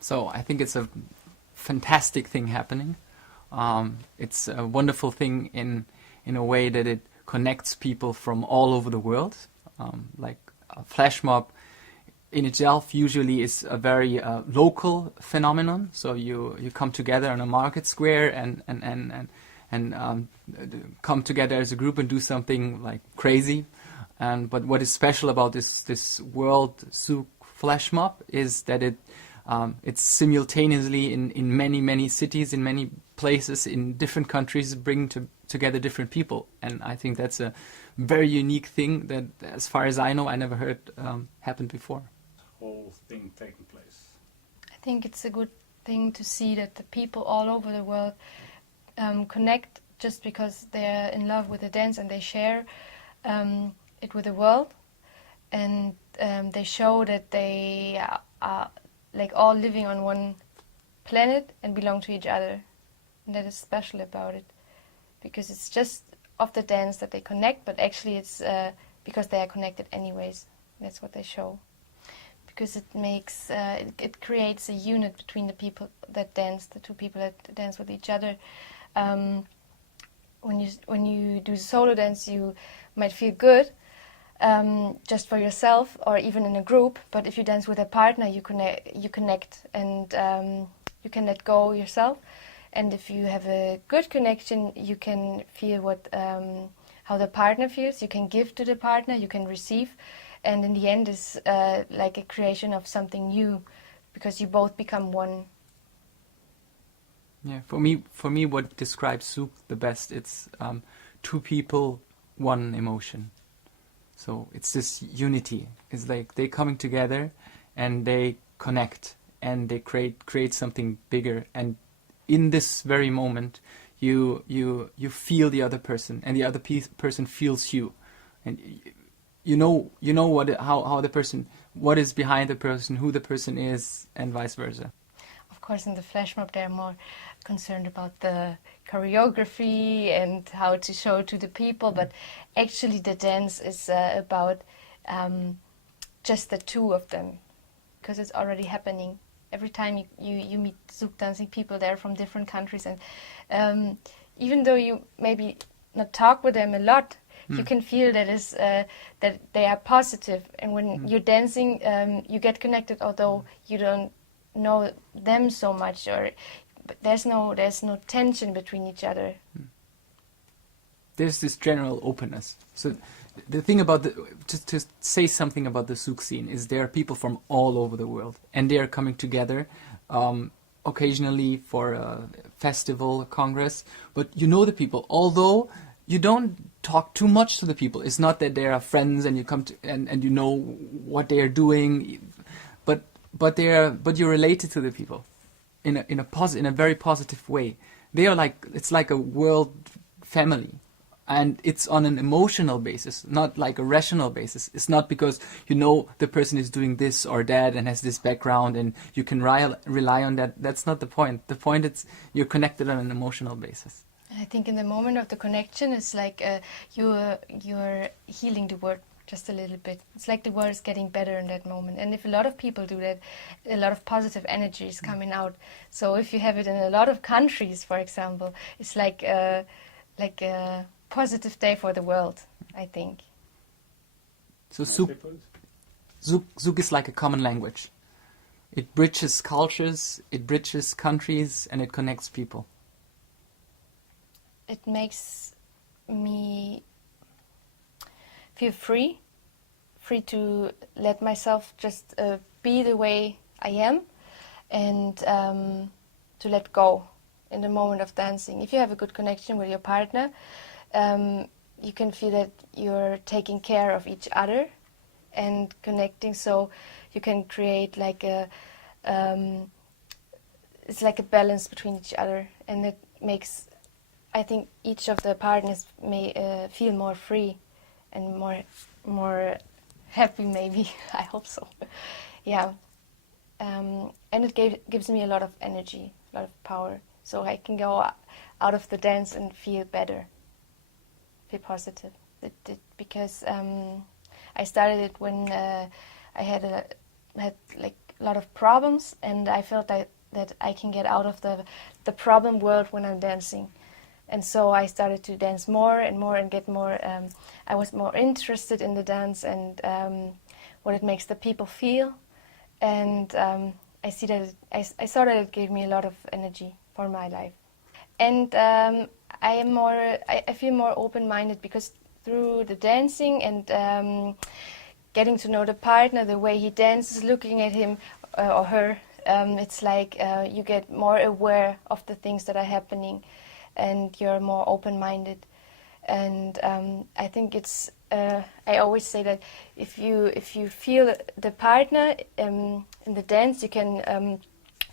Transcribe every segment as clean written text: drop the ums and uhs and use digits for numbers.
So I think it's a fantastic thing happening. It's a wonderful thing in a way that it connects people from all over the world. Like a Flashmob in itself usually is a very local phenomenon. So you come together on a market square and come together as a group and do something like crazy. But what is special about this World Zouk Flashmob is that it's simultaneously in many cities, in many places, in different countries, bring together different people. And I think that's a very unique thing that, as far as I know, I never heard happen before. Whole thing taking place. I think it's a good thing to see that the people all over the world connect just because they're in love with the dance and they share it with the world, and they show that they are like all living on one planet and belong to each other. And that is special about it, because it's just of the dance that they connect, but actually it's because they are connected anyways. That's what they show. Because it makes, it creates a unit between the people that dance, the two people that dance with each other. When you do solo dance, you might feel good just for yourself or even in a group. But if you dance with a partner, you connect, and you can let go yourself. And if you have a good connection, you can feel how the partner feels. You can give to the partner, you can receive. And in the end, it's like a creation of something new, because you both become one. Yeah, for me, what describes Zouk the best, it's two people, one emotion. So it's this unity. It's like they coming together and they connect and they create something bigger. And in this very moment, you feel the other person, and the other person feels you, and you know how the person, what is behind the person, who the person is, and vice versa. Of course, in the Flashmob, they're more concerned about the choreography and how to show to the people, but actually the dance is about just the two of them, because it's already happening. Every time you meet Zouk dancing people, they're from different countries, and even though you maybe not talk with them a lot, you can feel that they are positive, and when you're dancing, you get connected, although you don't know them so much, but there's no tension between each other. There's this general openness. So the thing about to say something about the Zouk scene is there are people from all over the world, and they are coming together occasionally for a festival, a congress, but you know the people, although you don't talk too much to the people. It's not that they are friends and you come to and you know what they are doing, but you're related to the people in a very positive way. They are it's like a world family, and it's on an emotional basis, not like a rational basis. It's not because you know the person is doing this or that and has this background and you can rely on that. That's not the point. The point is you're connected on an emotional basis. I think in the moment of the connection, it's like you're healing the world just a little bit. It's like the world is getting better in that moment. And if a lot of people do that, a lot of positive energy is coming out. So if you have it in a lot of countries, for example, it's like a positive day for the world, I think. So Zouk is like a common language. It bridges cultures, it bridges countries, and it connects people. It makes me feel free to let myself just be the way I am, and to let go in the moment of dancing. If you have a good connection with your partner, you can feel that you're taking care of each other and connecting, so you can create like it's like a balance between each other, and it makes, I think, each of the partners may feel more free and more happy, maybe. I hope so. Yeah. And it gives me a lot of energy, a lot of power, so I can go out of the dance and feel better, feel positive. Because I started it when I had like a lot of problems, and I felt that I can get out of the problem world when I'm dancing. And so I started to dance more and more and get more, I was more interested in the dance and what it makes the people feel. And I saw that it gave me a lot of energy for my life. And I feel more open-minded because through the dancing and getting to know the partner, the way he dances, looking at him or her, it's like you get more aware of the things that are happening, and you're more open-minded. And I think it's I always say that if you feel the partner in the dance, you can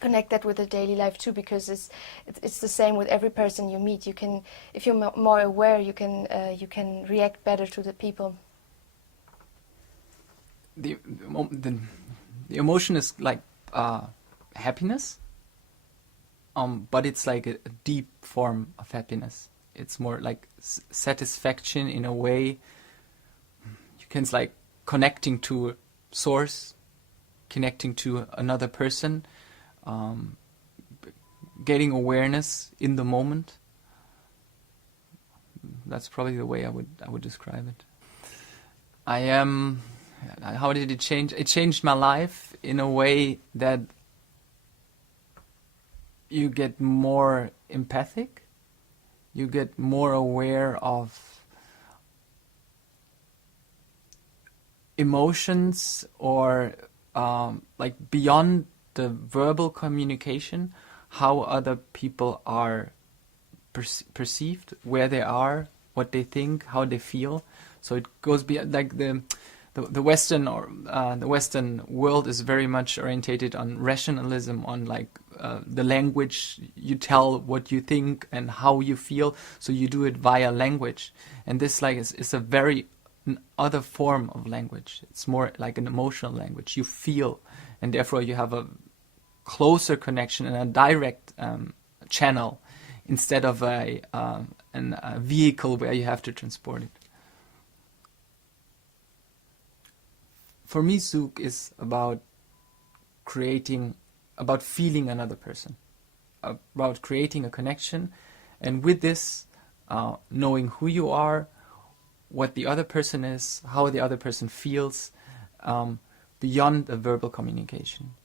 connect that with the daily life too, because it's the same with every person you meet. You can, if you're more aware, you can react better to the people. The emotion is like happiness, but it's like a deep form of happiness. It's more like satisfaction in a way. You can like connecting to source, connecting to another person, getting awareness in the moment. That's probably the way I would describe it. How did it change? It changed my life in a way that you get more empathic, you get more aware of emotions, or like beyond the verbal communication, how other people are perceived, where they are, what they think, how they feel. So it goes beyond, like the Western the Western world is very much orientated on rationalism, on like the language you tell what you think and how you feel. So you do it via language, and this like is a very other form of language. It's more like an emotional language. You feel, and therefore you have a closer connection and a direct channel instead of a vehicle where you have to transport it. For me, Zouk is about feeling another person, about creating a connection, and with this, knowing who you are, what the other person is, how the other person feels, beyond the verbal communication.